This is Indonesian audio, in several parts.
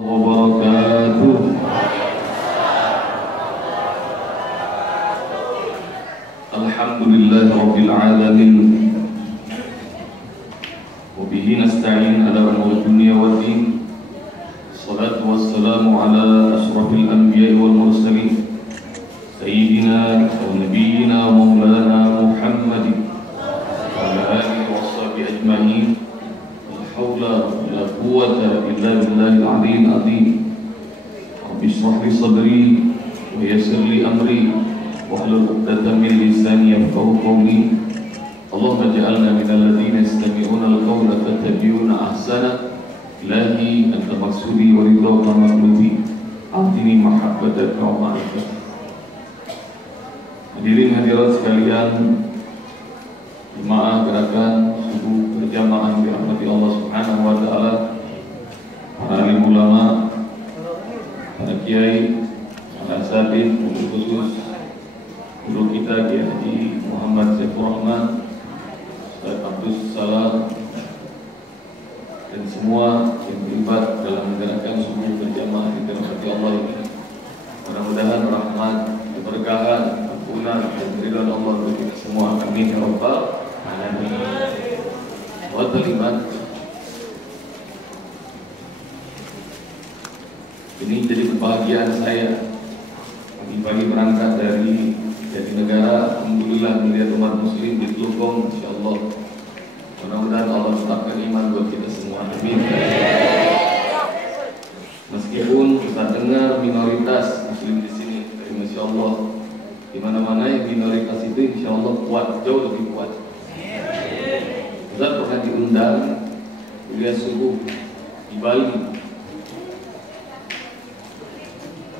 wabarakatuh. Alhamdulillahirabbil alamin. Wa bihi nasta'in ala umuri dunya waddin. Wassalatu wassalamu ala asyrafil anbiya'i wal mursalin. Sayyidina wa nabiyyina maulana Muhammadin wa ala alihi washabihi ajma'in. La quwwata illa billahil aliyyil azim. Rabbi shrah li sadri wa yassir li amri wahlul 'uqdatam min lisani yafqahu qawli. Allahumma ij'alna minal ladzina yastami'una al-qawla fattabi'una ahsana. Ilahi anta maqsudi wa ridha maqlubi. Atini mahabbataka wa ma'rifataka. Hadirin hadirat sekalian, jemaah gerakan subuh berjamaah yang dirahmati Allah Subhanahu wa taala, para alim ulama, para kiai, para asatidz, khusus guru kita Kiai Haji Muhammad Saifur Rahman, Ustaz Abdus Salam, dan semua yang terlibat dalam gerakan subuh berjamaah yang dirahmati Allah ini. Mudah-mudahan rahmat, keberkahan, ampunan dan ridha Allah bagi kita semua. Amin ya rabbal alamin. Wa terlibat. Ini jadi kebahagiaan saya pagi-pagi berangkat dari Jatinegara. Alhamdulillah melihat umat muslim di Telukong, insyaallah. Mudah-mudahan Allah tetapkan iman buat kita semua. Amin. Meskipun kita dengar minoritas muslim di sini, tapi insyaallah di mana-mana yang minoritas itu insyaallah kuat, jauh lebih kuat. Kita pernah diundang kuliah subuh di Bali.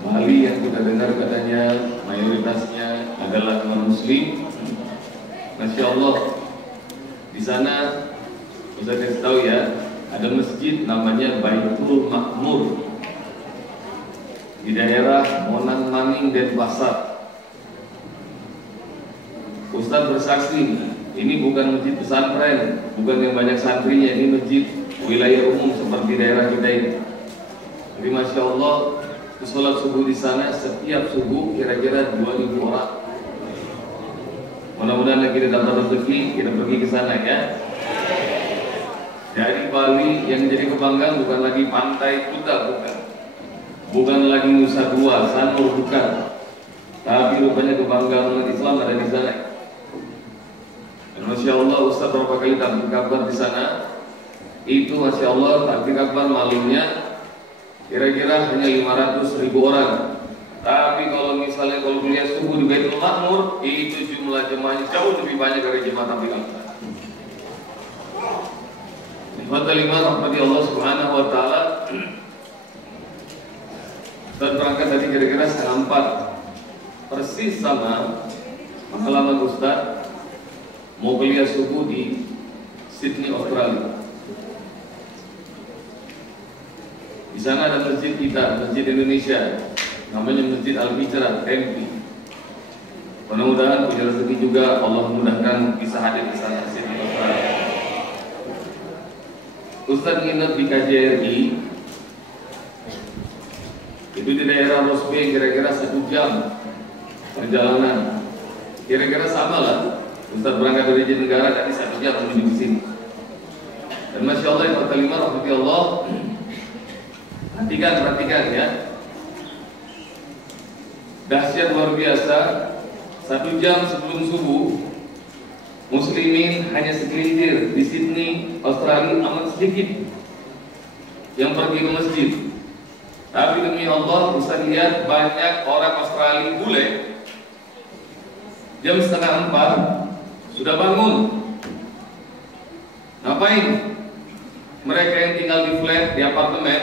Bali yang kita dengar katanya mayoritasnya adalah non-muslim. Masya Allah, di sana bisa kasih tahu ya, ada masjid namanya Baitul Makmur di daerah Monang Maning Denpasar. Ustadz bersaksi, ini bukan masjid pesantren, bukan yang banyak santrinya, ini masjid wilayah umum seperti daerah kita ini. Jadi Masya Allah, sholat subuh di sana setiap subuh kira-kira 2.000 orang. Mudah-mudahan kita dapat rezeki, kita pergi ke sana ya. Dari Bali yang jadi kebanggaan bukan lagi Pantai Kuta, bukan lagi Nusa Dua, Sanur, bukan. Tapi rupanya kebanggaan umat Islam ada di sana. Dan Masya Allah, Ustaz berapa kali takbir akbar di sana? Itu Masya Allah takbir akbar malamnya kira-kira hanya 500.000 orang. Tapi kalau misalnya kalau kuliah subuh di Baitul Makmur, itu jumlah jemaahnya jauh lebih banyak dari jemaah takbir akbar. Nikmatul iman rahmati Allah Subhanahu wa taala. Dan berangkat tadi kira-kira 3:30, persis sama pengalaman Ustaz mau kuliah subuh di Sydney, Australia. Di sana ada masjid kita, masjid Indonesia, namanya Masjid Al-Hijrah, MP. Mudah-mudahan punya rezeki juga Allah mudahkan bisa hadir di sana, Sydney, Australia. Ustaz nginep di KJRI, itu di daerah Rose Bay, kira-kira 1 jam perjalanan. Kira-kira sama lah. Ustaz berangkat dari Jatinegara tadi 1 jam menuju ke sini. Dan Masya Allah, yang pertama rahmati Allah. Perhatikan ya. Dahsyat luar biasa. 1 jam sebelum subuh, muslimin hanya segelintir di Sydney, Australia, amat sedikit yang pergi ke masjid. Tapi demi Allah, bisa lihat banyak orang Australia bule jam 3:30 sudah bangun. Ngapain? Mereka yang tinggal di flat, di apartemen,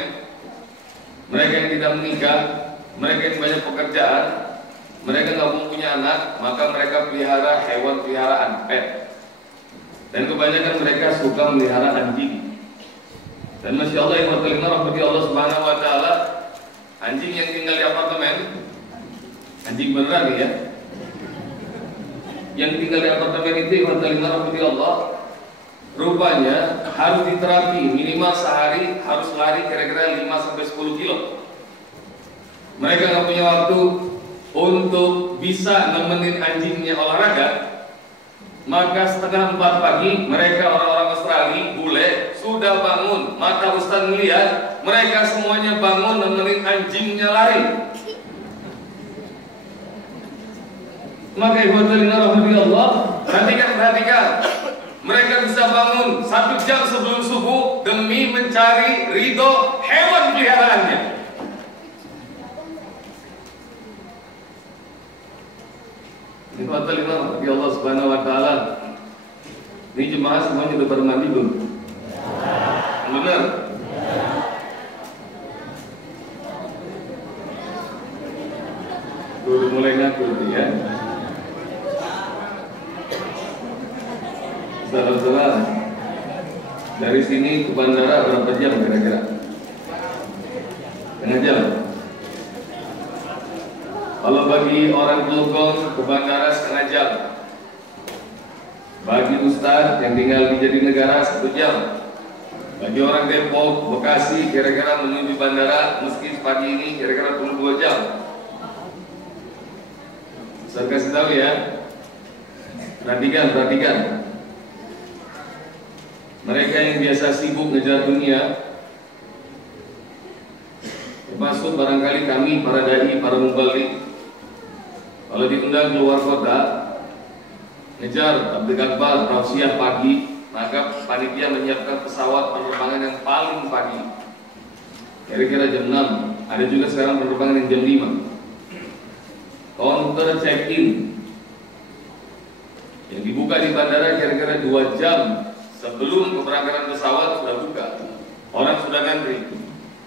mereka yang tidak menikah, mereka yang banyak pekerjaan, mereka nggak punya anak, maka mereka pelihara hewan peliharaan, pet. Dan kebanyakan mereka suka melihara anjing. Dan Masya Allah, yang berterima rahmati Allah Subhanahu wa taala, anjing yang tinggal di apartemen, anjing beneran ya, yang tinggal di apartemen itu yang berterima rahmati Allah, rupanya harus diterapi minimal sehari harus lari kira-kira 5-10 kilo. Mereka nggak punya waktu untuk bisa nemenin anjingnya olahraga, maka setengah 4 pagi mereka orang-orang Australia bule sudah bangun. Mata Ustaz melihat mereka semuanya bangun nemenin anjingnya lari. Maka ikhwatul Allah, perhatikan, mereka bisa bangun 1 jam sebelum subuh demi mencari ridho hewan peliharaannya. Ikhwatul Allah Subhanahu wa taala. Ini jemaah semuanya udah pada mandi belum? Benar? Udah mulai ngaku ya. Saudara-saudara, dari sini ke bandara berapa jam kira-kira? Setengah jam. Kalau bagi orang Kulgon ke bandara setengah jam. Bagi Ustadz yang tinggal di Jatinegara 1 jam. Bagi orang Depok, Bekasi kira-kira menuju bandara meski pagi ini kira-kira 22 jam. Saya kasih tahu ya. Perhatikan. Mereka yang biasa sibuk ngejar dunia, termasuk barangkali kami para dai, para mubalik, kalau diundang keluar kota ngejar tabligh akbar tausiah pagi, maka panitia menyiapkan pesawat penerbangan yang paling pagi kira-kira jam 6. Ada juga sekarang penerbangan yang jam 5. Counter check-in yang dibuka di bandara kira-kira 2 jam sebelum keberangkatan pesawat sudah buka. Orang sudah ngantri.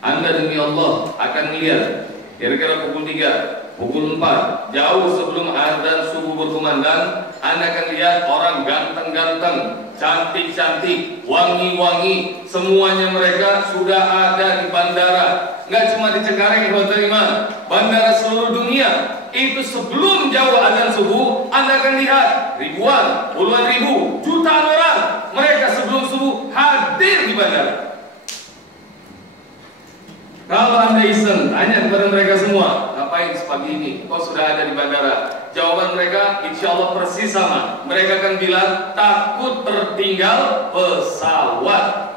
Anda demi Allah akan melihat kira-kira pukul 3, pukul 4, jauh sebelum azan subuh berkumandang, Anda akan lihat orang ganteng-ganteng, cantik-cantik, wangi-wangi, semuanya mereka sudah ada di bandara. Nggak cuma di Cengkareng, bandara seluruh dunia. Itu sebelum jauh azan subuh, Anda akan lihat ribuan, puluhan ribu, jutaan orang mereka sebelum subuh hadir di bandara. Kalau Anda iseng tanya kepada mereka semua, ngapain sepagi ini? Kok sudah ada di bandara? Jawaban mereka insya Allah persis sama. Mereka akan bilang takut tertinggal pesawat.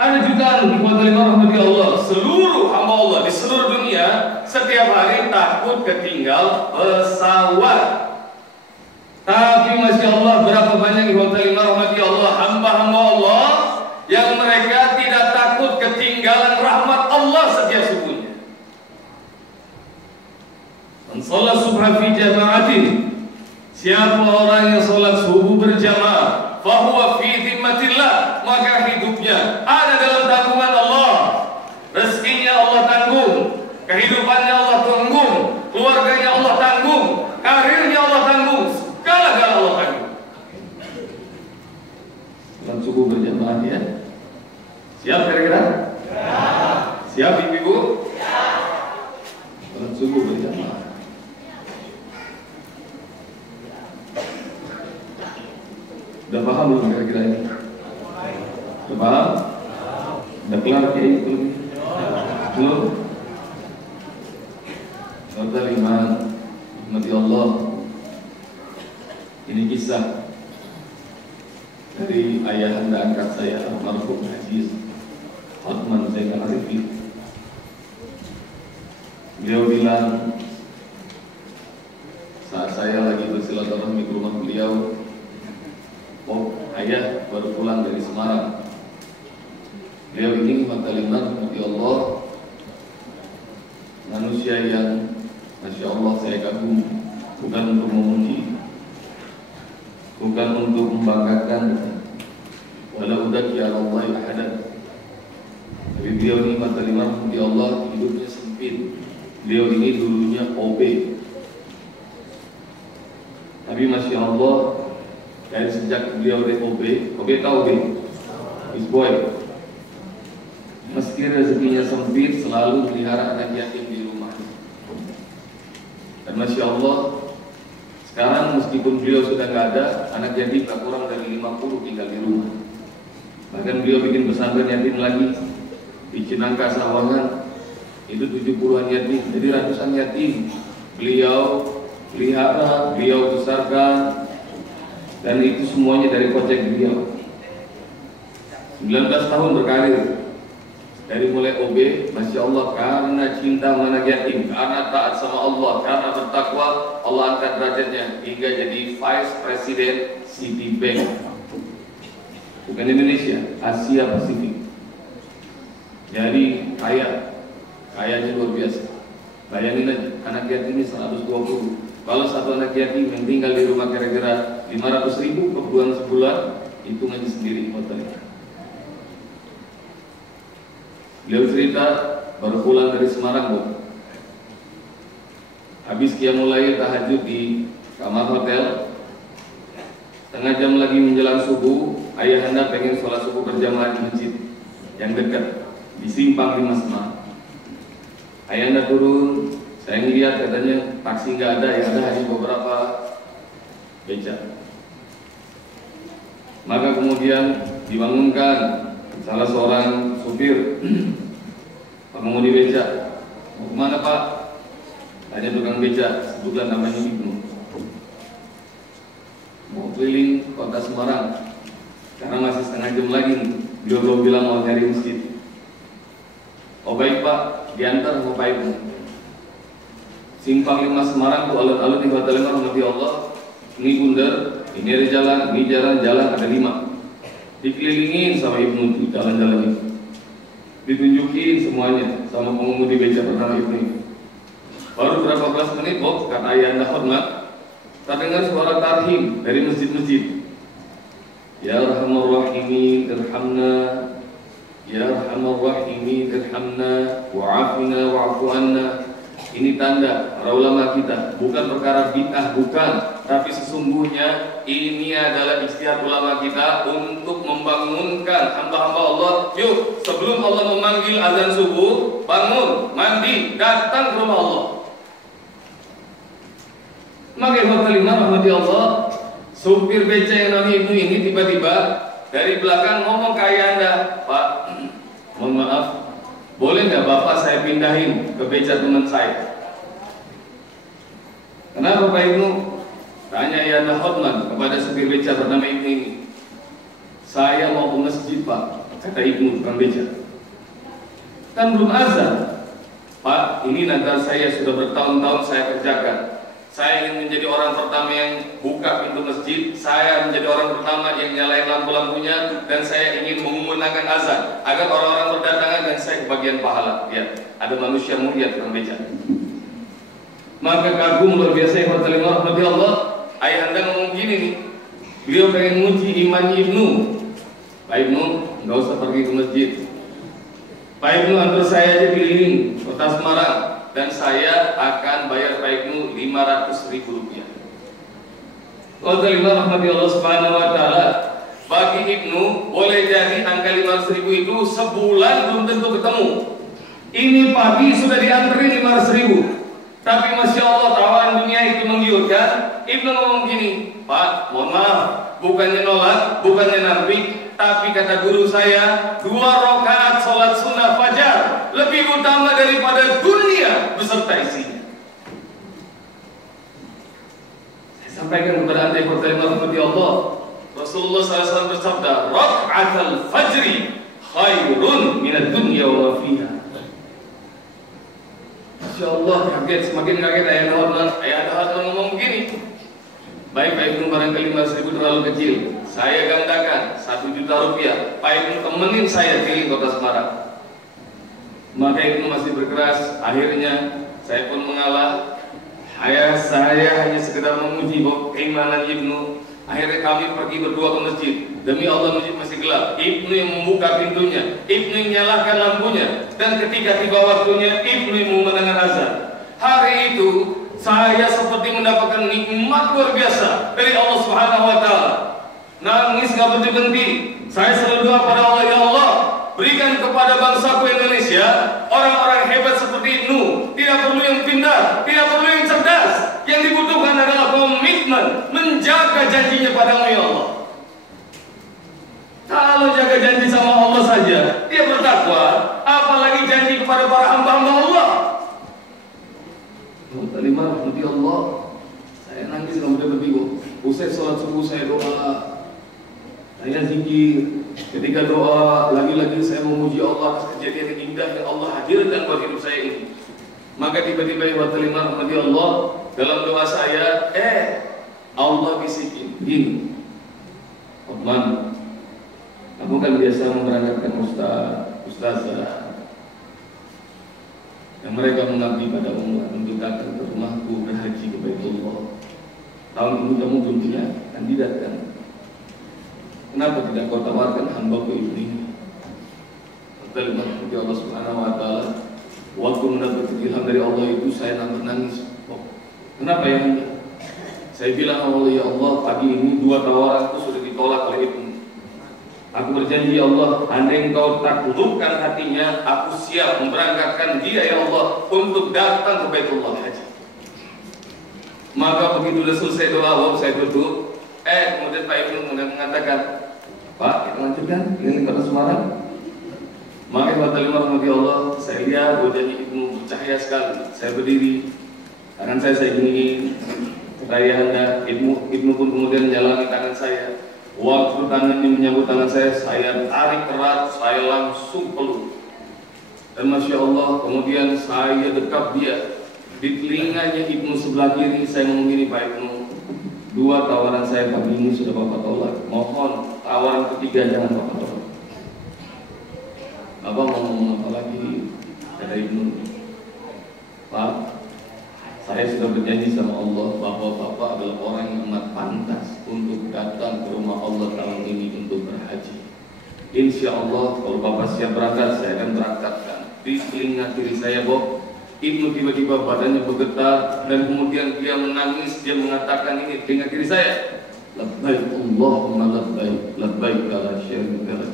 Ada jutaan rahmati Allah, seluruh hamba Allah di seluruh dunia setiap hari takut ketinggal pesawat. Tapi masya Allah, berapa banyak rahmati Allah, hamba-hamba Allah yang mereka tidak takut ketinggalan rahmat Allah setiap subuhnya. Man sholat subha fi jama'atin, siapa orang yang sholat subuh berjamaah, fahuwa fi dhimmatillah, maka hidupnya ada dalam tanggungan Allah. Rezekinya Allah tanggung, kehidupannya Allah tanggung, keluarganya Allah tanggung, karirnya Allah tanggung, segala-galanya Allah tanggung. Sholat subuh berjamaah ya. Siap kira-kira? Ya. Siap ibu-ibu? Ya. Sholat subuh berjamaah. Udah paham belum kira-kira ini? Udah paham? Udah kelar kayak itu? Belum? Saudara iman, rahmati Allah. Ini kisah dari ayahanda angkat saya, almarhum Haji Hotman Zainal Arifin. Beliau bilang saat saya lagi bersilaturahmi ke rumah beliau, oh ayah baru pulang dari Semarang. Beliau ini kalimat rahmati Allah, manusia yang masya Allah saya kagum, bukan untuk memuji, bukan untuk membanggakan, walau udah ya Allah ahadan. Tapi beliau ini kalimat rahmati Allah, hidupnya sempit. Beliau ini dulunya OB, tapi masya Allah dari sejak beliau di OB tahu OB, His Boy. Meski rezekinya sempit, selalu melihara anak yatim di rumah. Dan masya Allah, sekarang sekarang meskipun beliau sudah nggak ada, anak yatim tak kurang dari 50 tinggal di rumah. Bahkan beliau bikin pesantren yatim lagi di Cinangka Sawangan, itu 70-an yatim, jadi ratusan yatim beliau pelihara, beliau besarkan, dan itu semuanya dari kocek beliau. 19 tahun berkarir, dari mulai OB, Masya Allah, karena cinta anak yatim, karena taat sama Allah, karena bertakwa, Allah angkat derajatnya hingga jadi Vice President Citibank, bukan Indonesia, Asia Pasifik. Jadi kayanya luar biasa. Bayangin aja, anak yatim ini 120. Kalau satu anak yatim yang tinggal di rumah kira-kira 500.000 kebutuhan sebulan, hitungannya sendiri hotelnya. Beliau cerita baru pulang dari Semarang, Bu. Habis qiyamul lail tahajud di kamar hotel. Setengah jam lagi menjelang subuh, ayahanda pengen sholat subuh berjamaah di masjid yang dekat di Simpang 5 Semarang. Ayahanda turun, saya ngeliat katanya taksi nggak ada, yang ada hanya beberapa beca. Maka kemudian dibangunkan salah seorang supir pengemudi beca. Mau kemana Pak? Tanya tukang beca, sebutlah namanya Ibnu. Mau keliling kota Semarang, karena masih setengah jam lagi nih. Beliau bilang mau nyari masjid. Oh baik Pak, diantar sama Pak Ibnu. Simpang 5 Semarang tuh alun-alun di hotel rahmati Allah. Ini bundar, ini ada jalan, ini jalan ada 5. Dikelilingin sama Ibnu itu jalan-jalan itu, ditunjukin semuanya sama pengemudi beca pertama Ibnu itu. Baru berapa belas menit, kata ayahanda hormat, terdengar suara tarhim dari masjid-masjid. Ya Arhamar Rahimin irhamna, Ya Arhamar Rahimin irhamna, wa'afina wa'afu anna. Ini tanda para ulama kita, bukan perkara bid'ah, bukan, tapi sesungguhnya ini adalah ikhtiar ulama kita untuk membangunkan hamba-hamba Allah. Yuk, sebelum Allah memanggil azan subuh, bangun, mandi, datang ke rumah Allah. Maka ikhwatalillah rahmati Allah, supir beca yang namanya Ibnu ini tiba-tiba dari belakang ngomong ke ayahanda, Pak, mohon maaf, boleh nggak Bapak saya pindahin ke beca teman saya? Kenapa Pak Ibnu? Tanya ayahanda Hotman kepada supir beca bernama Ibnu ini. Saya mau ke masjid Pak, kata Ibnu tukang beca. Kan belum azan. Pak, ini nazar saya sudah bertahun-tahun saya kerjakan. Saya ingin menjadi orang pertama yang buka pintu masjid. Saya menjadi orang pertama yang nyalain lampu-lampunya. Dan saya ingin mengumandangkan azan agar orang-orang berdatangan dan saya kebagian pahala. Ya, ada manusia mulia tukang beca. Maka kagum luar biasa ya rahmati Allah. Ayahanda ngomong gini nih, beliau pengen nguji iman Ibnu. Pak Ibnu, nggak usah pergi ke masjid. Pak Ibnu antar saya aja keliling kota Semarang, dan saya akan bayar Pak Ibnu 500.000 rupiah. Qadarullah rahmati Allah subhanahu wa ta'ala. Bagi Ibnu, boleh jadi angka 500.000 itu sebulan belum tentu ketemu. Ini pagi sudah diantri 500.000. Tapi Masya Allah, tawaran dunia itu menggiurkan. Ibnu ngomong gini, Pak, mohon maaf, bukannya nolak, bukannya nampik, tapi kata guru saya, 2 rakaat sholat sunnah fajar lebih utama daripada dunia beserta isinya. Saya sampaikan kepada anda yang rahmati Allah, Rasulullah SAW bersabda, raka'atul fajri khairun minad dunya wa ma fiha. Masya Allah, kaget, semakin kaget ayahanda Hotman ngomong begini. Baik Pak Ibnu, barangkali 500.000 terlalu kecil, saya gandakan 1 juta rupiah. Pak Ibnu temenin saya keliling kota Semarang. Maka Ibnu masih berkeras. Akhirnya saya pun mengalah. Saya hanya sekedar memuji keimanan Ibnu. Akhirnya kami pergi berdua ke masjid. Demi Allah, masjid masih gelap. Ibnu yang membuka pintunya, Ibnu yang menyalakan lampunya, dan ketika tiba waktunya, Ibnu yang memandangkan azan. Hari itu saya seperti mendapatkan nikmat luar biasa dari Allah Subhanahu wa ta'ala. Nangis gak berhenti. Saya selalu doa pada Allah, ya Allah, berikan kepada bangsaku Indonesia orang-orang hebat seperti Ibnu. Tidak perlu yang pintar, tidak perlu yang cerdas. Yang dibutuhkan adalah komitmen jaga janjinya padamu ya Allah. Kalau jaga janji sama Allah saja dia bertakwa, apalagi janji kepada para hamba-hamba Allah. Terima kasih Allah. Saya nangis kalau udah bingung. Usai sholat subuh saya doa, saya zikir. Ketika doa, lagi-lagi saya memuji Allah atas kejadian yang indah yang Allah hadirkan buat hidup saya ini. Maka tiba-tiba ya terima kasih Allah dalam doa saya, Allah bisikin gini, Otman, kamu kan biasa memberangkatkan ustazah yang mereka mengabdi pada umat untuk datang ke rumahku berhaji ke Baitullah. Tahun ini kamu belum punya kandidat kan? Kenapa tidak kau tawarkan hamba-Ku ini? Terima kasih Allah Subhanahu wa taala. Waktu mendapat ilham dari Allah itu saya nangis. Kenapa ya? Saya bilang Allah, ya Allah, pagi ini 2 tawaranku sudah ditolak oleh Ibnu. Aku berjanji ya Allah, andai Engkau taklukkan hatinya, aku siap memberangkatkan dia ya Allah untuk datang ke Baitullah Haji. Maka begitu sudah selesai doa, saya duduk. Kemudian Pak Ibnu kemudian mengatakan, Pak, kita lanjutkan keliling kota Semarang. Maka kata Allah, saya lihat wajahnya Ibnu bercahaya sekali. Saya berdiri, tangan saya gini, kata Anda, Ibnu pun kemudian menyalami tangan saya. Waktu tangannya menyambut tangan saya tarik erat, saya langsung peluk. Dan Masya Allah, kemudian saya dekap dia. Di telinganya Ibnu sebelah kiri, saya ngomong gini, Pak Ibnu, 2 tawaran saya pagi ini sudah Bapak tolak. Mohon tawaran ketiga jangan Bapak tolak. Bapak mau ngomong apa lagi? Kata Ibnu, Pak, saya sudah berjanji sama Allah bahwa Bapak adalah orang yang amat pantas untuk datang ke rumah Allah tahun ini untuk berhaji. Insya Allah kalau Bapak siap berangkat, saya akan berangkatkan. Di telinga kiri saya, Bob, Ibnu tiba-tiba badannya bergetar dan kemudian dia menangis. Dia mengatakan ini telinga kiri saya, labbaik Allahumma labbaik, labbaik la syarika lak.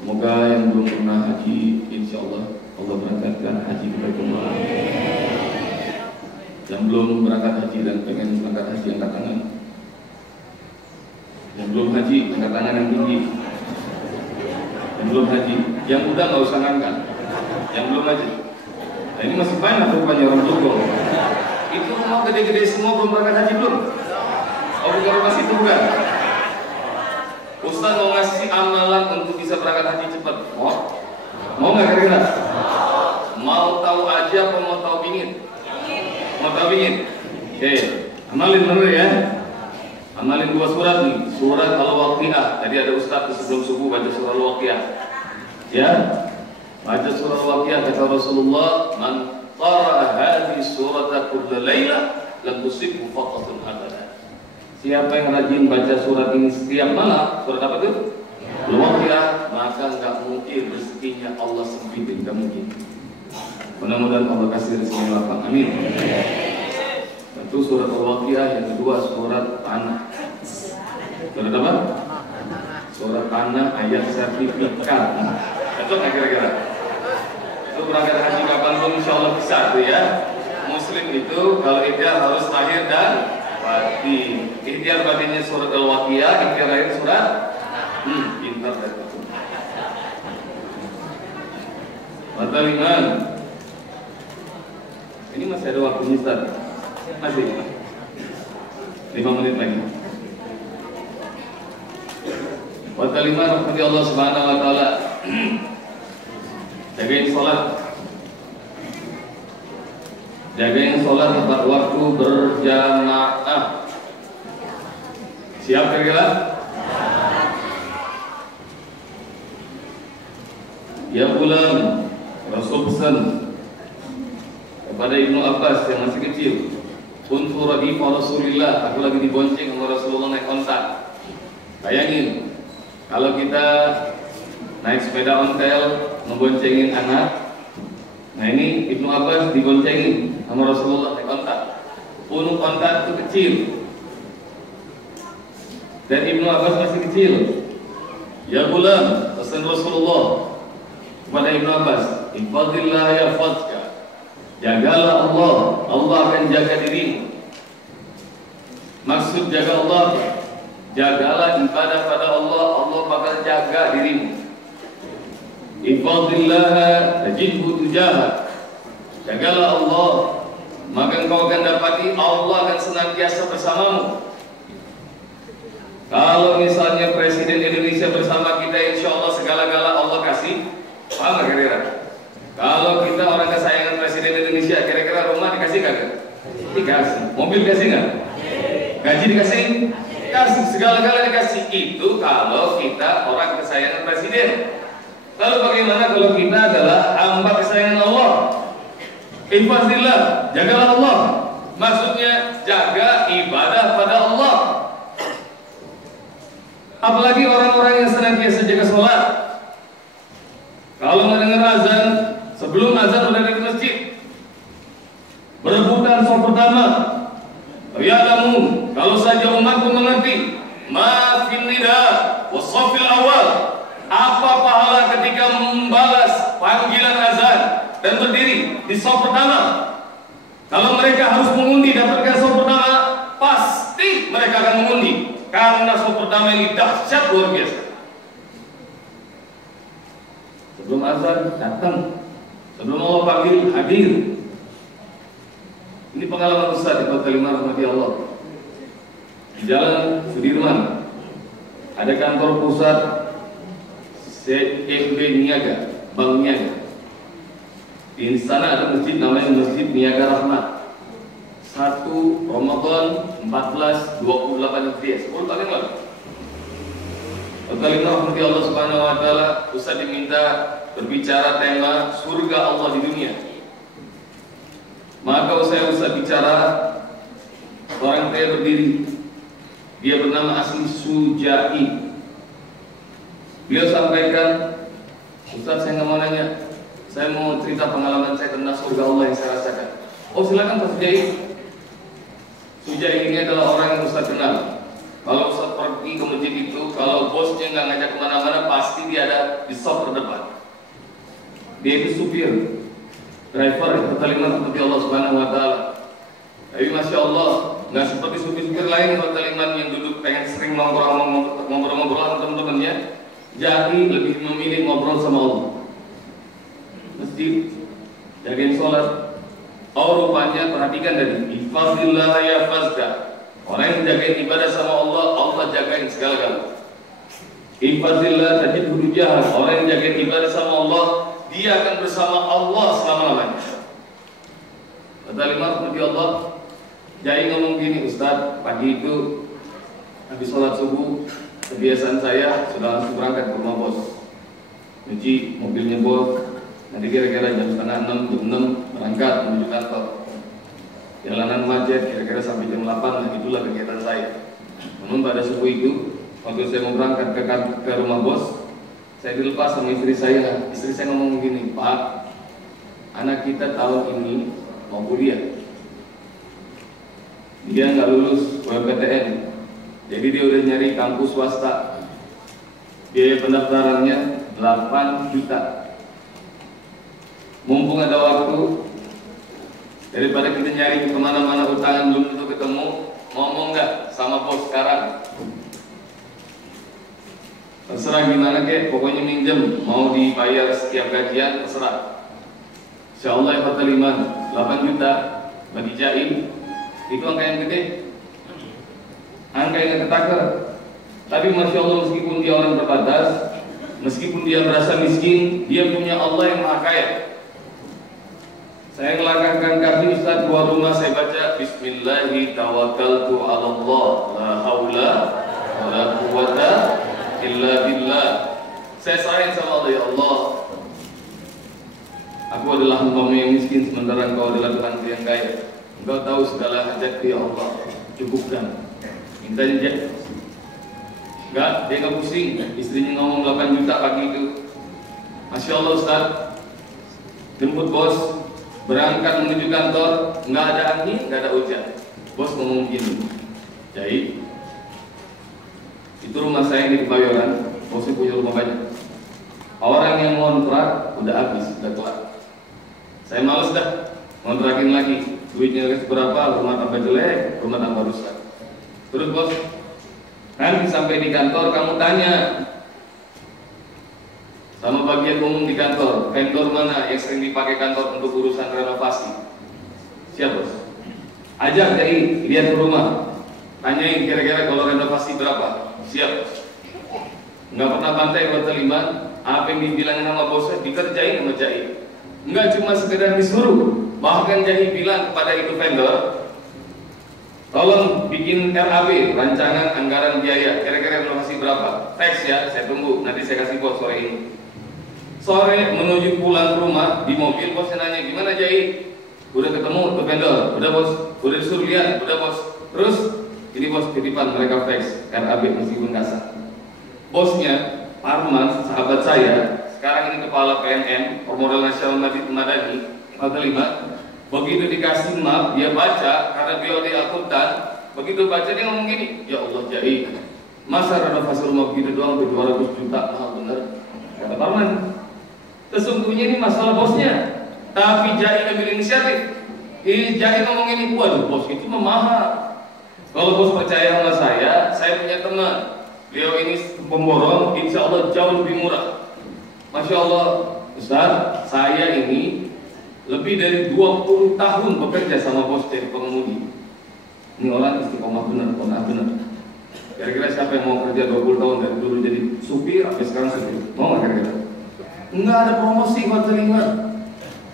Semoga yang belum pernah haji, insya Allah berangkatkan haji ke Baitullah. Yang belum berangkat haji dan pengen berangkat haji, angkat tangan. Yang belum haji, angkat tangan yang tinggi. Yang belum haji, yang udah nggak usah ngangkat. Yang belum haji, nah ini masih banyak rupanya orang Jogja. Itu rumah gede-gede semua belum berangkat haji belum? Oh bukan rumah situ bukan? Ustaz mau ngasih amalan untuk bisa berangkat haji cepat. Mau nggak kira-kira? Mau tahu aja apa mau tahu bingit? Mau tahu bingit? Oke, amalin bener ya. Amalin 2 surat nih, surat Al-Waqiah. Tadi ada Ustaz sebelum subuh baca surah Al-Waqiah. Ya, baca surah Al-Waqiah kata Rasulullah, man qara'a hadhihi surata kulla lailah lam tusibhu faqatun abada. Siapa yang rajin baca surat ini setiap malam, surat apa itu? Al-Waqiah, maka nggak mungkin rezekinya Allah sempitin, nggak mungkin. Mudah-mudahan Allah kasih rezeki yang lapang, amin. Itu surat Al-Waqiah. Yang kedua surat Tanah. Surat apa? Surat Tanah ayat sertifikat. Itu nggak kira-kira? Itu berangkat haji kapan pun insya Allah bisa tuh ya. Muslim itu kalau ikhtiar harus lahir dan batin. Ikhtiar batinnya surat Al-Waqiah, ikhtiar lahir surat pintar dari itu. Mata ringan. Ini masih ada waktunya Ustaz. Masih 5 menit lagi. Wa kalimah rahmati Allah Subhanahu wa taala. Jagain sholat. Jagain sholat tepat waktu berjamaah. Siap kira-kira? Ya bulan Rasul pesan kepada Ibnu Abbas yang masih kecil, kuntu radifa Rasulillah, aku lagi dibonceng sama Rasulullah naik onta. Bayangin kalau kita naik sepeda ontel memboncengin anak. Nah ini Ibnu Abbas diboncengin sama Rasulullah naik onta. Punuk onta itu kecil dan Ibnu Abbas masih kecil. Ya bulan, pesan Rasulullah kepada Ibnu Abbas, ifadillah ya fadka, jagalah Allah, Allah akan jaga dirimu. Maksud jaga Allah, jagalah ibadah pada Allah, Allah bakal jaga dirimu. Ifadillah tajidhu tujahak. Jagalah Allah, maka engkau akan dapati Allah akan senantiasa bersamamu. Kalau misalnya Presiden Indonesia bersama kita, insya Allah segala-gala Allah kasih. Paham gak kira-kira? Kalau kita orang kesayangan Presiden Indonesia, kira-kira rumah dikasih kagak? Dikasih. Mobil dikasih nggak? Gaji dikasih? Dikasih. Segala-gala dikasih. Itu kalau kita orang kesayangan Presiden. Lalu bagaimana kalau kita adalah hamba kesayangan Allah? Infazillah, jagalah Allah. Maksudnya jaga ibadah pada Allah. Apalagi orang-orang yang senantiasa jaga sholat. Kalau mendengar azan, sebelum azan udah di masjid, berebutan sholat pertama. Ya'lamun, kalau saja umatku mengerti, ma fil nida wasafil awal, apa pahala ketika membalas panggilan azan dan berdiri di sholat pertama. Kalau mereka harus mengundi dapatkan sholat pertama, pasti mereka akan mengundi. Karena sholat pertama ini dahsyat luar biasa. Sebelum azan datang, sebelum Allah panggil hadir. Ini pengalaman Ustaz di Kota Lima rahmati Allah. Di Jalan Sudirman ada kantor pusat CMB Niaga, Bank Niaga. Di sana ada masjid namanya Masjid Niaga Rahmat. 1 Ramadan 1428 Hijriah, 10 tahun yang lalu. Kota Lima rahmati Allah Subhanahu wa taala, Ustaz diminta berbicara tema surga Allah di dunia. Maka saya Ustaz bicara, orang kaya berdiri. Dia bernama asli Sujai. Beliau sampaikan, Ustaz saya nggak mau nanya, saya mau cerita pengalaman saya tentang surga Allah yang saya rasakan. Oh silakan Pak Sujai. Sujai ini adalah orang yang Ustaz kenal. Kalau Ustaz pergi ke masjid itu, kalau bosnya nggak ngajak kemana-mana, pasti dia ada di sop terdepan. Dia itu supir, driver Kalimantan seperti Allah Subhanahu wa taala. Tapi Masya Allah, nggak seperti supir-supir lain Kalimantan yang duduk pengen sering ngobrol-ngobrol sama teman-temannya. Jadi lebih memilih ngobrol sama Allah. Masjid, jagain sholat. Oh rupanya perhatikan dari Ifazillah ya fazda. Orang yang jagain ibadah sama Allah, Allah jagain segala-galanya. Ifazillah tajidhu tujahak. Orang yang jagain ibadah sama Allah, dia akan bersama Allah selama-lamanya. Kata lima seperti Allah. Jadi ngomong gini, Ustaz, pagi itu habis sholat subuh, kebiasaan saya sudah langsung berangkat ke rumah bos, nyuci mobilnya bos. Nanti kira-kira jam setengah 6, jam 6 berangkat menuju kantor. Jalanan macet, kira-kira sampai jam 8 lah, itulah kegiatan saya. Namun pada subuh itu, waktu saya mau berangkat ke rumah bos, saya dilepas sama istri saya. Istri saya ngomong gini, Pak, anak kita tahun ini mau kuliah. Dia nggak lulus PTN, jadi dia udah nyari kampus swasta. Biaya pendaftarannya 8 juta. Mumpung ada waktu, daripada kita nyari kemana-mana utangan belum tentu ketemu, ngomong nggak sama bos sekarang? Terserah gimana kek, pokoknya minjem, mau dibayar setiap gajian, terserah. Insya Allah ya Kota Lima, 8 juta bagi Jaim, itu angka yang gede, angka yang ketakar. Tapi Masya Allah, meskipun dia orang terbatas, meskipun dia merasa miskin, dia punya Allah yang maha kaya. Saya melangkahkan kaki Ustaz keluar rumah, saya baca Bismillahi tawakkaltu ala Allah, la haula wa la quwwata illa billah. Saya sayang sama Allah, ya Allah, aku adalah hamba yang miskin sementara Engkau adalah Tuhan yang kaya. Engkau tahu segala hajatku ya Allah, cukupkan. Minta aja. Enggak, dia nggak pusing. Istrinya ngomong 8 juta pagi itu. Masya Allah Ustaz, jemput bos, berangkat menuju kantor, nggak ada angin, nggak ada hujan. Bos ngomong gini, Jai, itu rumah saya di Kebayoran, bosnya punya rumah banyak. Orang yang ngontrak udah habis, udah kelar. Saya males dah ngontrakin lagi. Duitnya berapa, rumah tambah jelek, rumah tambah rusak. Terus bos, nanti sampai di kantor kamu tanya sama bagian umum di kantor, vendor mana yang sering dipakai kantor untuk urusan renovasi. Siap bos. Ajak jadi lihat rumah, tanyain kira-kira kalau renovasi berapa. Siap. Nggak pernah pantai buat terima, apa yang dibilangin sama bosnya dikerjain sama Jai. Nggak cuma sekedar disuruh, bahkan Jai bilang kepada itu vendor, tolong bikin RAB, rancangan anggaran biaya, kira-kira renovasi berapa. Teks ya, saya tunggu, nanti saya kasih bos sore ini. Sore menuju pulang rumah di mobil, bosnya nanya, gimana Jai? Udah ketemu tuh vendor, udah bos, udah disuruh lihat, udah bos. Terus ini bos titipan mereka fax RAB meskipun kasar. Bosnya Parman, sahabat saya, sekarang ini kepala PNM, Pemodal Nasional Madani, Kelima. Begitu dikasih map, dia baca karena beliau di akuntan. Begitu baca dia ngomong gini, ya Allah Jai, masa renovasi rumah begitu doang 200 juta, mahal bener. Kata Parman, sesungguhnya ini masalah bosnya. Tapi Jai ambil inisiatif. Jai ngomong ini, waduh bos itu mahal. Kalau bos percaya sama saya punya teman. Beliau ini pemborong, insya Allah jauh lebih murah. Masya Allah, Ustaz, saya ini lebih dari 20 tahun bekerja sama bos jadi pengemudi. Ini orang istiqomah benar, benar. Kira-kira siapa yang mau kerja 20 tahun dari dulu jadi supir, sampai sekarang supir? Mau nggak kira-kira? Nggak ada promosi hotel lima.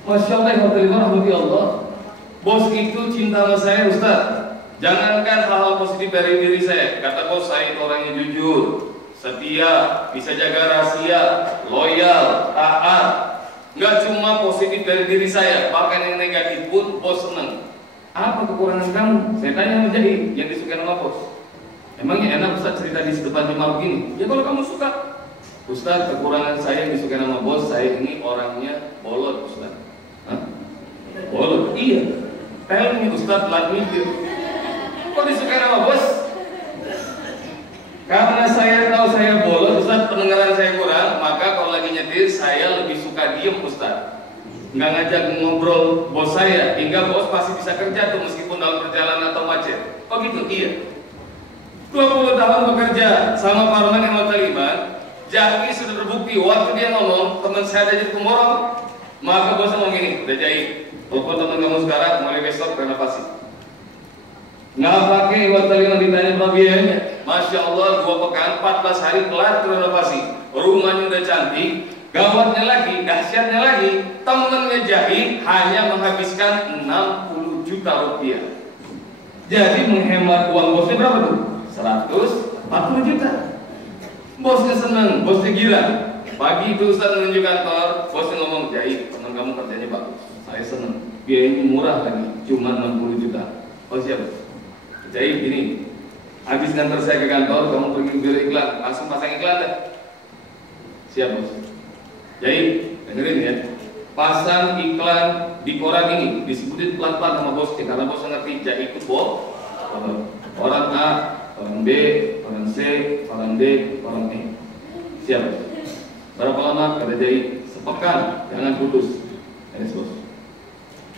Masya Allah, hotel lima, alhamdulillah Allah. Bos itu cinta sama saya, Ustaz. Jangankan hal-hal positif dari diri saya. Kata bos, saya itu orang yang jujur, setia, bisa jaga rahasia, loyal, taat. Nggak cuma positif dari diri saya, bahkan yang negatif pun bos senang. Apa kekurangan kamu? Saya tanya sama Jai yang disukai sama bos. Emangnya enak Ustaz cerita di depan jemaah begini? Ya kalau kamu suka. Ustaz, kekurangan saya yang disukai sama bos, saya ini orangnya bolot Ustaz. Hah? Bolot? Iya. Tell me Ustaz, let me do. Kok disukai sama bos? Karena saya tahu saya bolot, Ustaz, pendengaran saya kurang, maka kalau lagi nyetir saya lebih suka diem Ustaz. Nggak ngajak ngobrol bos saya, hingga bos pasti bisa kerja tuh meskipun dalam perjalanan atau macet. Oh gitu? Iya. 20 tahun bekerja sama Parman yang Hotel Iman, Jaki sudah terbukti waktu dia ngomong teman saya ada jadi pemborong, maka bos ngomong gini, udah Jai, telepon teman kamu sekarang mulai besok renovasi. Nggak pakai Hotel Iman ditanya berapa biayanya. Masya Allah, 2 pekan, 14 hari kelar renovasi. Rumahnya udah cantik. Gawatnya lagi, dahsyatnya lagi, temennya Jai hanya menghabiskan 60 juta rupiah. Jadi menghemat uang bosnya berapa tuh? 140 juta. Bosnya senang, bosnya gila. Pagi itu Ustaz menuju kantor, bosnya ngomong, Jai, teman kamu kerjanya bagus, saya senang. Biayanya murah lagi, cuma 60 juta. Oh siap. Jai, gini, habis ngantar saya ke kantor, kamu pergi ke biro iklan, langsung pasang iklan deh. Siap bos. Jai, dengerin ya, pasang iklan di koran ini, disebutin pelan-pelan sama bosnya, karena bosnya ngerti Jai ikut bos. Orang A, orang B, orang C, orang D, orang E. Siap. Berapa lama? Kata Jai, sepekan, jangan putus. Yes bos.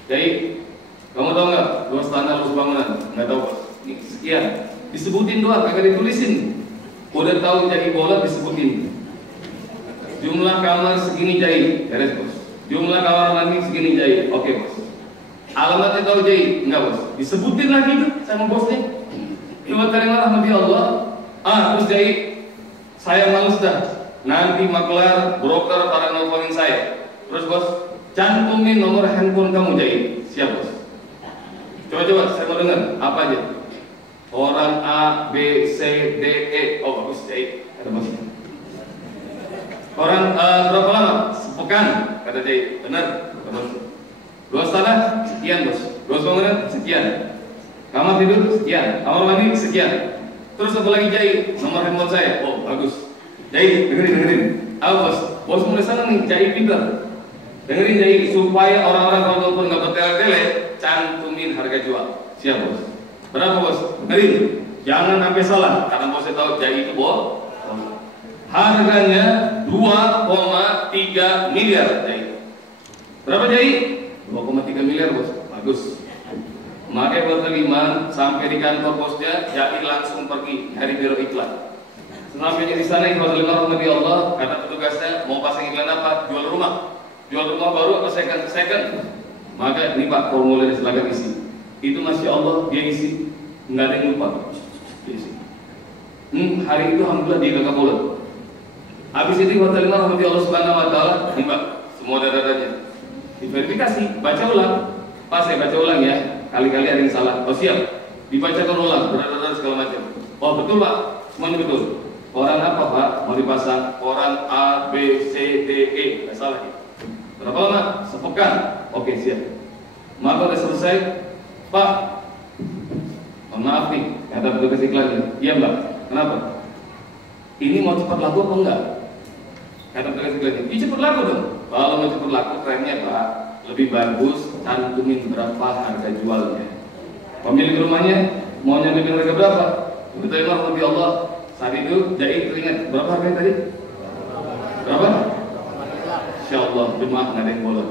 Jai, kamu tahu nggak luas tanah, luas bangunan? Nggak tahu bos. Ini sekian. Disebutin doang, kagak ditulisin. Udah tahu Jai bola disebutin. Jumlah kamar segini Jai, beres bos. Jumlah kamar mandi segini Jai, oke bos. Alamatnya tahu Jai, enggak bos. Disebutin lagi tuh sama bosnya. Ibu terima rahmati Allah. Terus Jai, saya males dah. Nanti maklar, broker pada nelfonin saya. Terus bos, cantumin nomor handphone kamu Jai. Siap bos. Coba-coba saya mau dengar apa aja. Orang A, B, C, D, E. Oh bagus Jai, ada bosnya. Orang berapa lama? Sepekan, kata Jai. Benar, kata bos. Luas tanah sekian bos. Luas bangunan sekian. Kamar tidur sekian. Kamar mandi sekian. Terus satu lagi Jai, nomor handphone saya. Oh bagus. Jai, dengerin. Bos. Bos mulai senang nih, Jai pintar. Dengerin Jai, supaya orang-orang kalau telepon nggak bertele-tele, cantumin harga jual. Siap bos. Berapa bos? Dengerin. Jangan sampai salah, karena bosnya tahu Jai itu bos. Harganya 2,3 miliar Jai. Berapa Jai? 2,3 miliar bos. Bagus. Maka Hotel Iman sampai di kantor bosnya, jadi langsung pergi hari biro iklan. Senampaknya di sana Hotel Iman rahmati Allah, kata petugasnya mau pasang iklan apa? Jual rumah baru atau second? Maka ini Pak formulir silakan isi. Itu Masya Allah dia isi, nggak ada yang lupa. Dia isi. Hari itu alhamdulillah dia gak kabulin. Habis itu Hotel Iman rahmati Allah subhanahu wa ta'ala, ini Pak semua data-datanya diverifikasi, baca ulang. Pak saya baca ulang ya, kali-kali ada yang salah. Oh siap, dibacakan ulang, data-data segala macam. Oh betul Pak, semuanya betul. Koran apa Pak? Mau dipasang koran A, B, C, D, E, nggak salah ya. Berapa lama? Sepekan. Oke siap. Maka udah selesai, Pak. Mohon maaf nih, kata petugas iklannya. Iya Mbak, kenapa? Ini mau cepat laku apa enggak? Kata petugas iklannya. Ini cepat laku dong. Kalau mau cepat laku, trennya Pak, lebih bagus cantumin berapa harga jualnya. Pemilik rumahnya mau nyantumin harga berapa? Betul ya Allah. Saat itu Jai teringat berapa harganya tadi? Berapa? Insya Allah jemaah nggak ada yang bolong.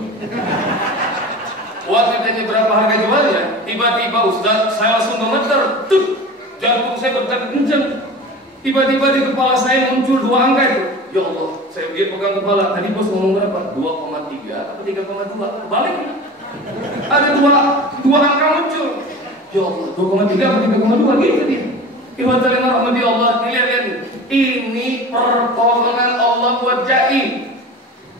Waktu ditanya berapa harga jualnya, tiba-tiba Ustaz saya langsung gemeter, jantung saya berdetak kencang. Tiba-tiba di kepala saya muncul dua angka itu. Ya Allah, saya dia pegang kepala. Tadi bos ngomong berapa? 2,3 atau 3,2? Balik. Ada dua angka muncul. Ya Allah, 2,3 atau 3,2 gitu dia. Hotel Iman rahmati Allah, lihat ini pertolongan Allah buat Jai.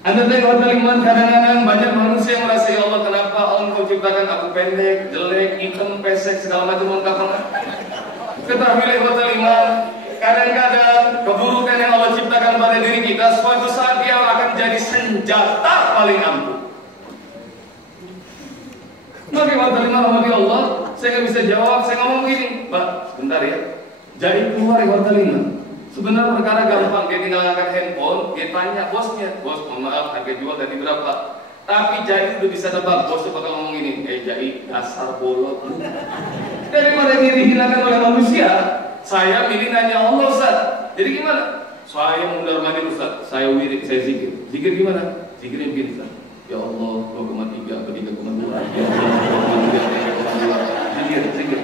Anda tahu Hotel Iman kadang-kadang banyak manusia yang merasa ya Allah kenapa Engkau ciptakan aku pendek, jelek, hitam, pesek, segala macam lengkap. Ketahuilah Hotel Iman, kadang-kadang keburukan yang Allah ciptakan pada diri kita suatu saat dia akan jadi senjata paling ampuh. Maka Hotel Iman rahmati Allah, saya nggak bisa jawab, saya ngomong begini, Mbak, sebentar ya. Jadi keluar di Hotel Iman. Sebenarnya perkara gampang, dia tinggal angkat handphone, dia tanya bosnya, bos mohon maaf harga jual tadi berapa? Tapi Jai udah bisa tebak, bosnya bakal ngomong ini, Jai dasar bolot. Daripada dia dihinakan oleh manusia, saya milih nanya Allah Ustaz. Jadi gimana? Saya mundar mandir Ustaz, saya wirid, saya zikir. Zikir gimana? Zikirnya begini Ustaz. Ya Allah 2,3 atau 3,2. Ya Allah 2,3 zikir.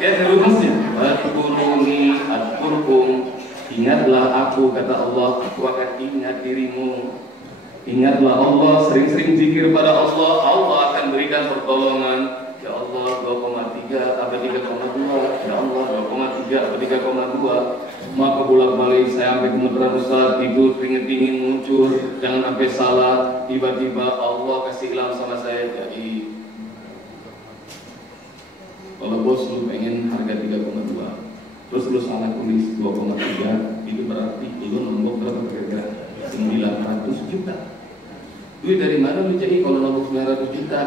Lihat rumusnya. Adkuruni adkurkum. Ingatlah aku, kata Allah, aku akan ingat dirimu. Ingatlah Allah, sering-sering zikir pada Allah, Allah akan berikan pertolongan. Ya Allah 2,3 atau 3,2. Ya Allah 2,3 atau 3,2. Maka bolak-balik saya sampai gemeteran Ustaz, tidur keringet dingin muncul, jangan sampai salah. Tiba-tiba Allah kasih ilham sama saya, jadi kalau bos lu pengen harga 3,2, terus lu salah tulis 2,3, itu berarti lu nombok berapa kira-kira? 900 juta. Duit dari mana lu jadi kalau nombok 900 juta?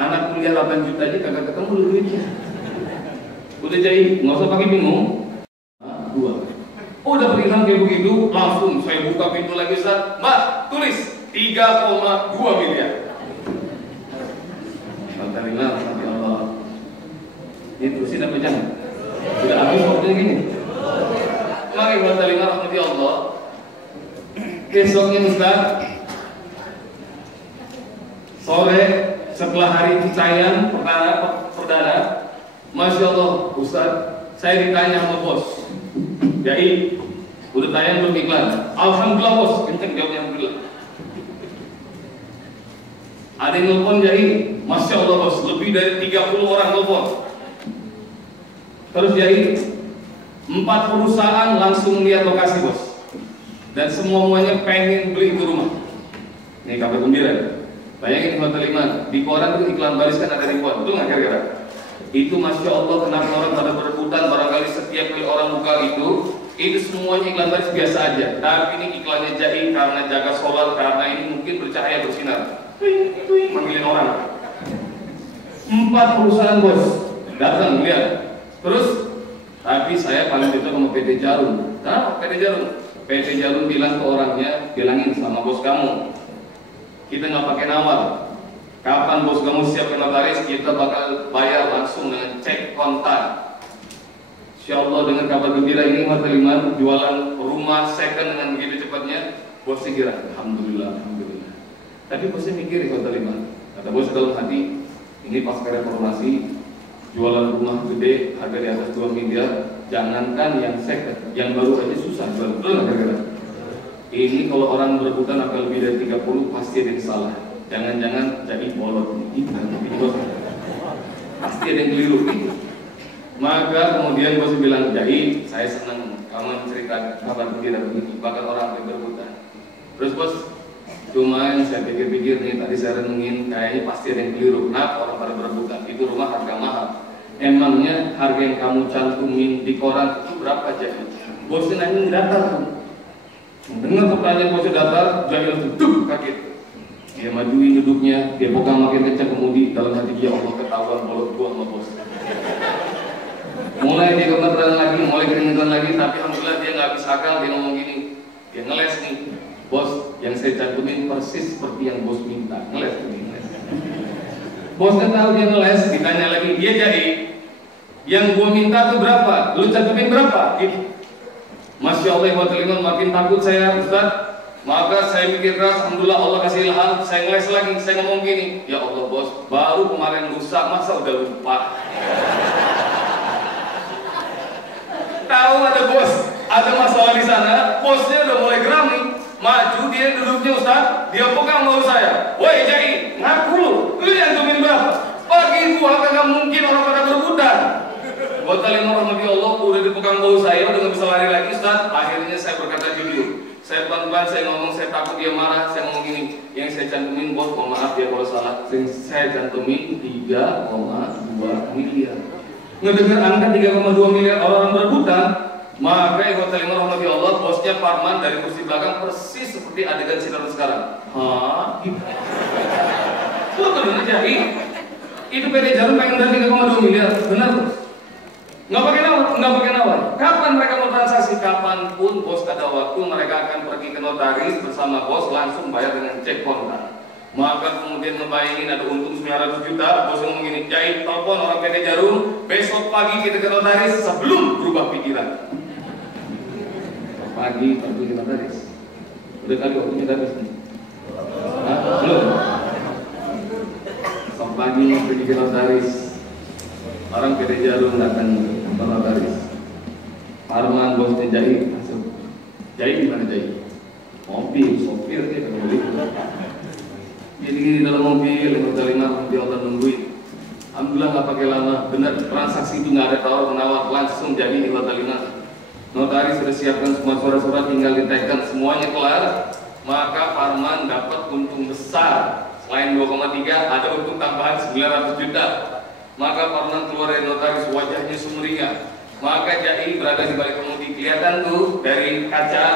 Anak kuliah 8 juta aja kagak ketemu lu duitnya. Udah jadi, nggak usah pakai bingung. Dua. Oh, udah berikan kayak begitu, langsung saya buka pintu lagi Ustaz. Mbak, tulis 3,2 miliar. Alhamdulillah, nanti Allah. Ini terusin apa jangan? Sudah habis waktunya gini. Mari Alhamdulillah, rahmati Allah. Besoknya Ustaz, sore setelah hari tayang perdana, Masya Allah Ustaz, saya ditanya sama bos, Jai, udah tayang belum iklan? Alhamdulillah bos, kenceng jawabnya alhamdulillah. Ada yang nelfon Jai, Masya Allah bos, lebih dari 30 orang nelfon. Terus Jai, 4 perusahaan langsung lihat lokasi bos, dan semuanya pengen beli itu rumah. Ini kabar gembira. Bayangin Hotel Iman, di koran itu iklan baris kan ada ribuan, betul nggak kira-kira? Itu Masya Allah kenapa orang pada berebutan, barangkali setiap kali orang buka itu semuanya iklan baris biasa aja. Tapi ini iklannya Jai karena jaga solar, karena ini mungkin bercahaya bersinar. Manggilin orang. 4 perusahaan bos datang lihat. Terus, tapi saya paling itu sama PT Jarum. Kenapa PT Jarum? PT Jarum bilang ke orangnya, bilangin sama bos kamu, kita nggak pakai nawar. Kapan bos kamu siap ke notaris, kita bakal bayar langsung dengan cek kontan. Insya Allah dengan kabar gembira ini Hotel Iman jualan rumah second dengan begitu cepatnya, bosnya kira alhamdulillah, alhamdulillah. Tapi bosnya mikir di Hotel Iman, kata bos dalam hati, ini pasca reformasi jualan rumah gede harga di atas 2 miliar, jangankan yang second, yang baru aja susah jual. Betul nggak kira-kira? Ini kalau orang berebutan akan lebih dari 30 pasti ada yang salah. Jangan-jangan jadi bolot nih, pasti ada yang keliru gitu. Maka kemudian bos bilang, jadi saya senang kamu cerita kabar begini begini, bahkan orang yang berebutan. Terus bos, cuma yang saya pikir-pikir nih, tadi saya renungin, kayaknya pasti ada yang keliru. Kenapa orang pada berebutan? Itu rumah harga mahal. Emangnya harga yang kamu cantumin di koran itu berapa jadi? Bosnya nanya datar tuh. Dengar pertanyaan bosnya datar, jadi langsung kaget. Dia majuin duduknya, dia pegang makin kencang kemudi, dalam hati dia, Allah ketahuan bolot gua sama bos. Mulai dia kebetulan lagi, mulai keringetan lagi, tapi alhamdulillah dia nggak habis akal, dia ngomong gini, dia ngeles nih, bos, yang saya cantumin persis seperti yang bos minta, ngeles nih, ngeles. Bosnya tahu dia ngeles, ditanya lagi, dia jadi, yang gua minta tuh berapa? Lu cantumin berapa? Gitu. Masya Allah, wa ta'ala, makin takut saya, Ustaz. Maka saya mikir keras, alhamdulillah Allah kasih ilham, saya ngeles lagi, saya ngomong gini, ya Allah bos, baru kemarin lusa, masa udah lupa? Tahu ada bos, ada masalah di sana, bosnya udah mulai geram nih, maju dia duduknya Ustaz, dia pegang mau saya, woi Jai, ngaku lu nyantumin berapa? Bagi gua kagak mungkin orang pada berebutan. Buat kalian rahmati Allah, udah dipegang bau saya, udah nggak bisa lari lagi Ustaz. Akhirnya saya berkata jujur, saya pelan-pelan, saya ngomong, saya takut dia marah, saya ngomong gini, yang saya cantumin bos, mohon maaf ya kalau salah, saya cantumin 3,2 miliar. Ngedengar angka 3,2 miliar orang berebutan, maka ikhwat kalimah rahmati Allah, bosnya Parman dari kursi belakang persis seperti adegan sinetron sekarang. Hah? Lu bener jadi? Itu PD Jarum pengen dari 3,2 miliar, benar bos? Nggak pakai nawar. Kapan mereka mau transaksi? Kapanpun bos ada waktu, mereka akan pergi ke notaris bersama bos, langsung bayar dengan cek kontan. Maka kemudian ngebayangin ada untung 900 juta, bos ngomong gini, Jai, telepon orang PT Jarum, besok pagi kita ke notaris sebelum berubah pikiran. Pagi ke notaris. Udah kali waktunya notaris nih? Hah? Belum? Besok pagi pergi ke notaris. Orang PT Jarum datang ke notaris. Parman bosnya Jai masuk. Jai gimana Jai? Mobil, sopir dia kembali. Jadi di dalam mobil, dia Allah nungguin. Alhamdulillah nggak pakai lama. Benar transaksi itu nggak ada tawar menawar, langsung jadi di Watalina. Notaris sudah siapkan semua surat-surat, tinggal diteken, semuanya kelar. Maka Parman dapat untung besar. Selain 2,3 ada untung tambahan 900 juta. Maka Parman keluar dari notaris, wajahnya sumringah. Maka Jai berada di balik kemudi, kelihatan tuh dari kaca.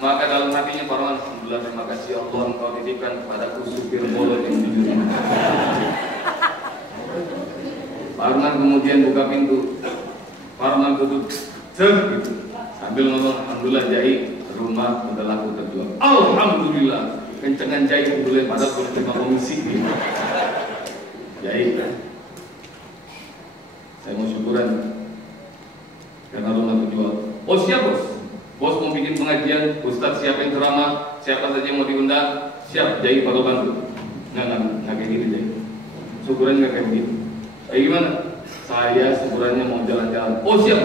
Maka dalam hatinya Parman, alhamdulillah terima kasih Allah engkau titipkan kepadaku supir bolot yang jujur. Parman kemudian buka pintu. Parman tutup, gitu. Sambil ngomong, alhamdulillah Jai, rumah udah laku terjual. Alhamdulillah, kencengan Jai boleh padahal boleh terima komisi. Gitu. Jai, saya mau syukuran karena rumah terjual. Oh siap bos. Bos mau bikin pengajian, Ustadz siapa yang ceramah, siapa saja yang mau diundang, siap, Jai bakal bantu. Nggak kayak gitu Jai. Syukurannya nggak kayak gitu. Kayak gimana? Saya syukurannya mau jalan-jalan. Oh siap,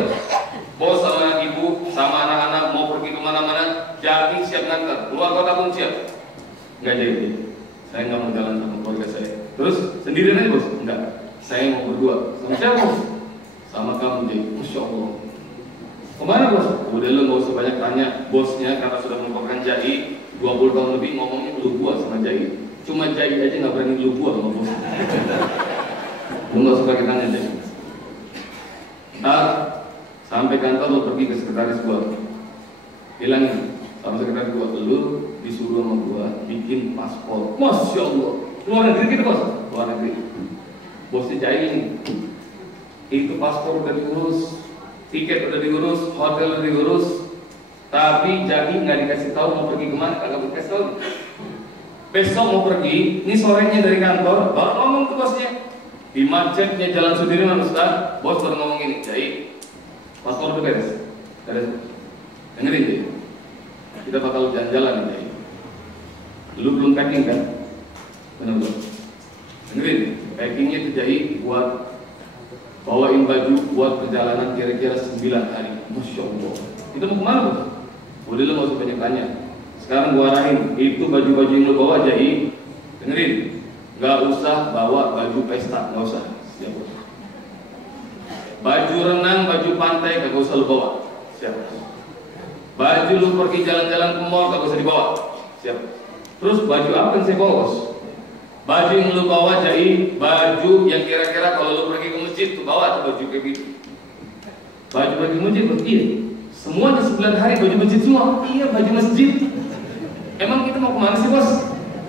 bos sama ibu, sama anak-anak mau pergi kemana-mana, Jaki siap ngantar, keluar kota pun siap. Nggak jadi, saya nggak mau jalan sama keluarga saya. Terus sendirian aja bos? Enggak, saya mau berdua. Sama siapa bos? Sama kamu Jai. Masya Allah. Kemana bos? Udah lu gak usah banyak tanya. Bosnya karena sudah melupakan Jai 20 tahun lebih ngomongnya lu gua sama Jai. Cuma Jai aja gak berani lu gua sama bos. Lu gak usah pakai tanya Jai. Ntar sampai kantor lu pergi ke sekretaris gua, bilangin sama sekretaris gua, lu disuruh sama gua bikin paspor. Masya Allah. Luar negeri gitu bos? Luar negeri. Bosnya Jai nih, itu paspor udah diurus, tiket udah diurus, hotel udah diurus, tapi Jaki nggak dikasih tahu mau pergi kemana, kagak dikasih tahu. Besok mau pergi, ini sorenya dari kantor, baru ngomong ke bosnya. Di macetnya Jalan Sudirman Ustaz, bos baru ngomong gini, Jai, paspor udah beres, dengerin deh, kita bakal jalan-jalan Jai. Lu belum packing kan? Benar bos. Dengerin, packingnya itu Jai buat bawain baju buat perjalanan kira-kira 9 hari. Masya Allah. Itu mau kemana bos? Udah lo gak usah banyak tanya. Sekarang gua arahin, itu baju-baju yang lo bawa jadi, dengerin, gak usah bawa baju pesta, gak usah. Siap bos. Baju renang, baju pantai gak usah lo bawa. Siap bos. Baju lo pergi jalan-jalan ke mall gak usah dibawa. Siap. Terus baju apa yang saya bawa bos? Baju yang lu bawa jadi baju yang kira-kira kalau lu pergi ke masjid tuh bawa tuh baju kayak gitu. Baju pergi masjid bos? Iya. Semuanya 9 hari baju masjid semua. Iya, baju masjid. Emang kita mau kemana sih bos?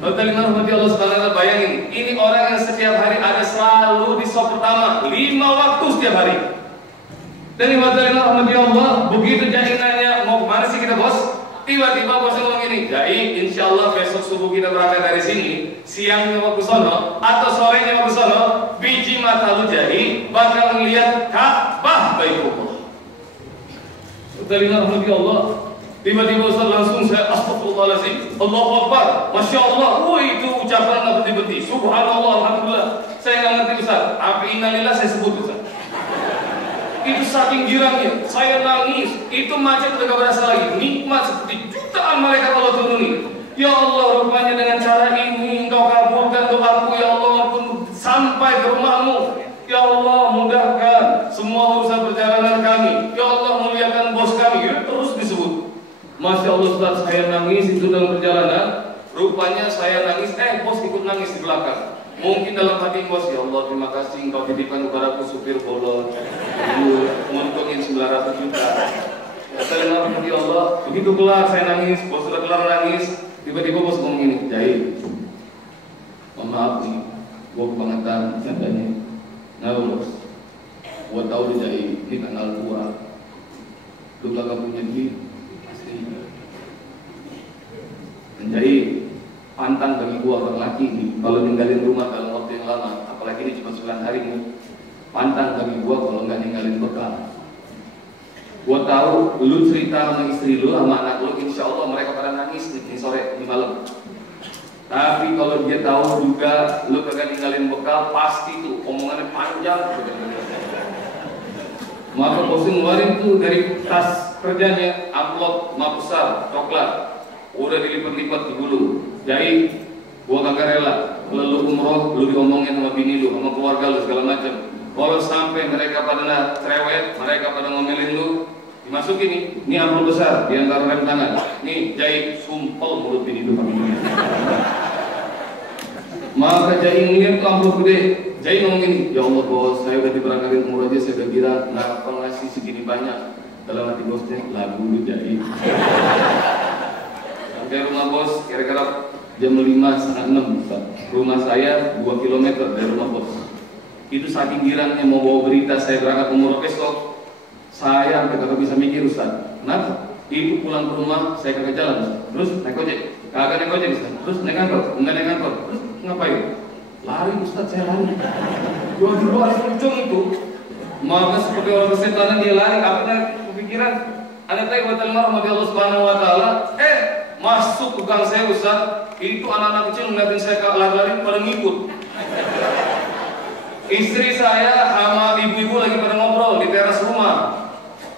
Kalau kalimat rahmati Allah subhanahu wa ta'ala, bayangin, ini orang yang setiap hari ada selalu di sop pertama 5 waktu setiap hari. Dan kalimat rahmati Allah, begitu Jai nanya mau kemana sih kita bos? Tiba-tiba bos ngomong gini, Jai, insya Allah besok subuh kita berangkat dari sini, siangnya mau ke sono atau sorenya mau ke sono, biji mata lu Jai bakal melihat Ka'bah Baitullah. Kalimat rahmati Allah. Tiba-tiba Ustaz langsung saya astagfirullahaladzim, Allahu Akbar, Masya Allah. Itu ucapan nggak berhenti-berhenti. Subhanallah, Alhamdulillah. Saya nggak ngerti Ustaz, apa innalillah saya sebut Ustaz. Itu saking girangnya, saya nangis. Itu macet udah gak berasa lagi. Nikmat seperti jutaan malaikat Allah turuni. Ya Allah, rupanya dengan cara ini Engkau kabulkan doaku. Ya Allah, maupun sampai ke rumahmu. Ya Allah, mudahkan semua urusan perjalanan kami. Ya Allah, muliakan bos kami. Ya, terus disebut. Masya Allah Ustaz, saya nangis itu dalam perjalanan. Rupanya saya nangis, bos ikut nangis di belakang. Mungkin dalam hati bos, ya Allah terima kasih Engkau titipkan kepadaku supir bolon, nguntungin 900 juta. Saya ya Allah, begitu kelar saya nangis, bos sudah kelar nangis. Tiba-tiba bos ngomong gini, Jai, mohon maaf nih, gua kebangetan katanya. Nah bos, gua tahu deh Jai, ini tanggal tua, lu kagak punya duit. Menjadi pantang bagi gua orang laki nih, kalau ninggalin rumah dalam waktu yang lama, apalagi ini cuma 9 hari nih, pantang bagi gua kalau nggak ninggalin bekal. Gua tahu lu cerita sama istri lu, sama anak lu, insya Allah mereka pada nangis nih sore, di malam. Tapi kalau dia tahu juga lu kagak ninggalin bekal, pasti tuh omongannya panjang. Maka bos ngeluarin tuh dari tas kerjanya amplop besar coklat, udah dilipat-lipat di gulu. Jadi gua kagak rela kalau lu umroh, lu diomongin sama bini lu, sama keluarga lu segala macam. Kalau sampai mereka pada cerewet, mereka pada ngomelin lu, dimasukin ini amplop besar di antara rem tangan. Nih, Jai sumpel mulut bini lu. Maka Jai ngeliat amplop gede. Jai ngomong gini, ya Allah bos, saya udah diberangkatin umroh aja, saya udah kira kenapa ngasih segini banyak. Dalam hati bosnya, lagu lu Jai. Sampai rumah bos, kira-kira jam 5:30 Ustaz. Rumah saya 2 km dari rumah bos. Itu saking girangnya mau bawa berita saya berangkat umroh besok, saya sampai kagak bisa mikir Ustaz. Kenapa? Itu pulang ke rumah saya kagak jalan Ustaz. Terus naik ojek, kagak naik ojek Ustaz. Terus naik angkot, enggak naik angkot. Terus ngapain? Lari Ustaz, saya lari. Dua hari kenceng itu. Maka seperti orang kesetanan dia lari, apa kepikiran? Ada tahu buat Allah Subhanahu Wa Taala. Masuk ke gang saya Ustaz, itu anak-anak kecil ngeliatin saya lari-lari pada ngikut. Istri saya sama ibu-ibu lagi pada ngobrol di teras rumah.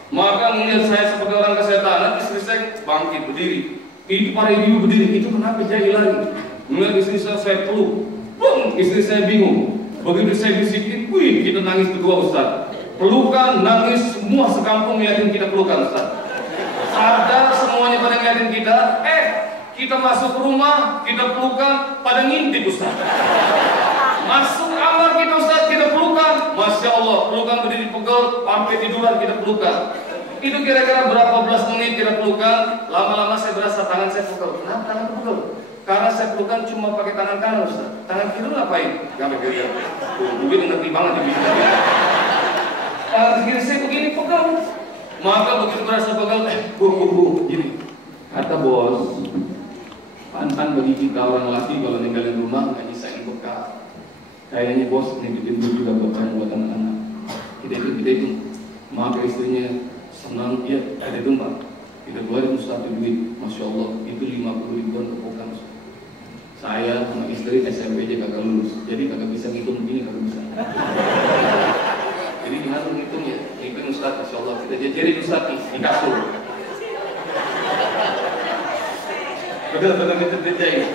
Maka melihat saya seperti orang kesetanan, istri saya bangkit berdiri. Itu para ibu berdiri, itu kenapa Jai lari? Melihat istri saya peluk, istri saya bingung. Begitu saya bisikin, wih kita nangis berdua Ustaz. Pelukan, nangis, semua sekampung ngeliatin kita pelukan Ustaz. Sadar semuanya pada ngeliatin kita, kita masuk ke rumah, kita pelukan, pada ngintip Ustaz. Masuk kamar kita Ustaz, kita pelukan, Masya Allah, pelukan berdiri pegel, sampai tiduran kita pelukan. Itu kira-kira berapa belas menit kita pelukan, lama-lama saya berasa tangan saya pegel. Kenapa tangan pegel? Karena saya pelukan cuma pakai tangan kanan Ustaz. Tangan kiri ngapain? Gak pakai. Duit ngerti banget di bidang. Tangan kiri saya begini pegel. Maka begitu berasa pegel, bu, gini. Kata bos, pantang bagi kita orang laki kalau ninggalin rumah nggak nyisain bekal. Kayaknya bos nitipin duit juga buat anak-anak. Kita itu. Maka istrinya senang, ya ada itu Pak. Kita keluarin satu duit, Masya Allah, itu 50 ribuan kepokan. Saya sama istri SMP aja kagak lulus, jadi kagak bisa ngitung begini, kagak bisa. Jadi Ustaz, Masya Allah, kita jajarin Ustaz di kasur. Betul-betul kita jajai.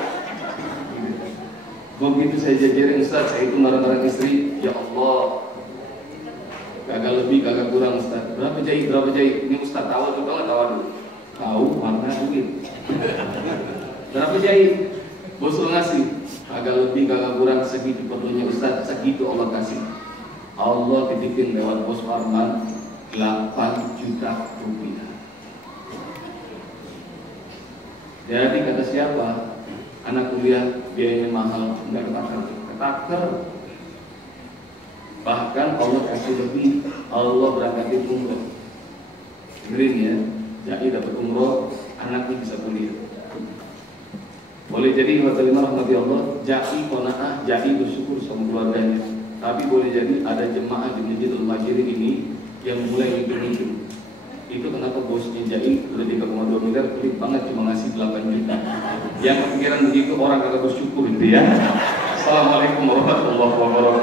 Begitu saya jajarin Ustaz, saya itu marah-marah istri, ya Allah, kagak lebih, kagak kurang Ustaz. Berapa jahit, berapa jahit? Ini Ustaz tahu atau nggak tahu dulu? Tahu, warna duit. Berapa jahit? Bos lo ngasih, kagak lebih, kagak kurang, segitu perlunya Ustaz, segitu Allah kasih. Allah titipin lewat Bos Arman 8 juta rupiah. Jadi kata siapa? Anak kuliah biayanya mahal, enggak ketaker. Bahkan Allah kasih lebih, Allah berangkatin umroh. Dengerin ya, jadi dapat umroh, anaknya bisa kuliah. Boleh jadi waterima rahmati Allah, jadi qanaah, jadi bersyukur sama keluarganya. Tapi boleh jadi ada jemaah di Masjidil Majiri ini yang mulai hitung-hitung. Itu kenapa bosnya Jai udah 3,2 miliar, pelit banget cuma ngasih 8 juta. Yang kepikiran begitu orang kagak bersyukur gitu ya. Assalamualaikum warahmatullahi wabarakatuh.